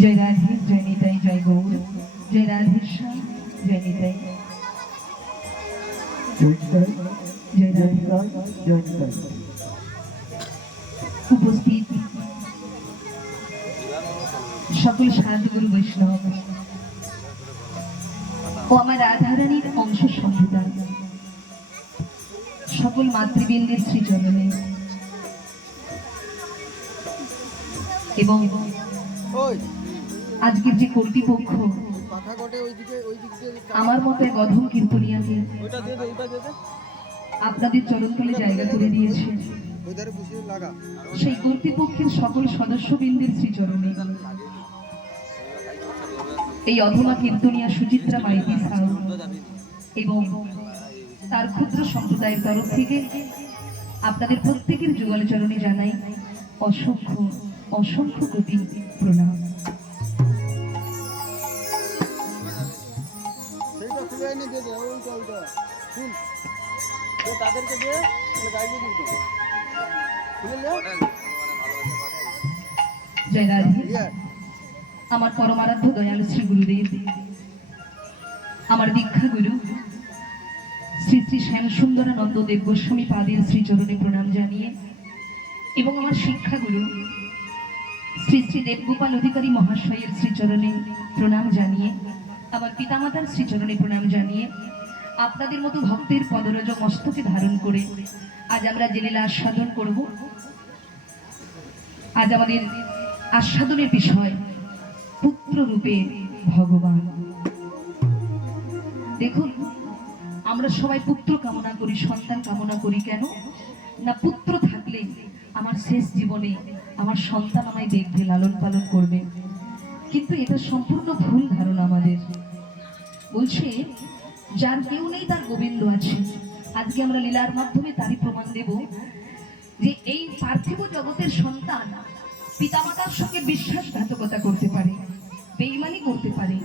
जय राधे जय निताई जय गौर जय राधेश्याम जय निताई जय राधे उपस्थित সকল শান্তিগুরু বৈষ্ণব ও আমার রাধারানীর অংশ সম্প্রদায় সকল মাতৃবৃন্দের শ্রীচরণে এবং আজকের যে কর্তৃপক্ষ আমার মতো এক অধম কীর্তনিয়াকে আপনাদের চরণতলে জায়গা করে দিয়েছে, সেই কর্তৃপক্ষের সকল সদস্যবৃন্দের শ্রীচরণে এই অধমা কীর্তনিয়া সুচিত্রা মাইতি সাউ এবং তার ক্ষুদ্র সম্প্রদায়ের তরফ থেকে আপনাদের প্রত্যেকের যুগল চরণে জানাই অসংখ্য অসংখ্য কোটি প্রণাম। জয় রাধে। আমার পরমারাধ্য দয়ালু শ্রী গুরুদেব, আমার দীক্ষা গুরু শ্রী শ্রী শ্যাম সুন্দরানন্দ দেব গোস্বামী পাদের শ্রীচরণে প্রণাম জানিয়ে এবং আমার শিক্ষাগুরু শ্রী শ্রী দেবগোপাল অধিকারী মহাশয়ের শ্রীচরণে প্রণাম জানিয়ে আমার পিতামাতার শ্রীচরণে প্রণাম জানিয়ে আপনাদের মতো ভক্তের পদরজ মস্তকে ধারণ করে আজ আমরা যে লীলা আস্বাদন করব আজ আমাদের আস্বাদনের বিষয় পুত্র রূপে ভগবান। দেখুন, আমরা সবাই পুত্র কামনা করি, সন্তান কামনা করি। কেন না? পুত্র থাকলে আমার শেষ জীবনে আমার সন্তান আমায় দেখবে, লালন পালন করবে। কিন্তু এটা সম্পূর্ণ ভুল ধারণা আমাদের। বলছে যার কেউ নেই তার গোবিন্দ আছে। আজকে আমরা লীলার মাধ্যমে তারই প্রমাণ দেব যে এই পার্থিব জগতের সন্তান পিতামাতার সঙ্গে বিশ্বাসঘাতকতা করতে পারে, বেঈমানি করতে পারে,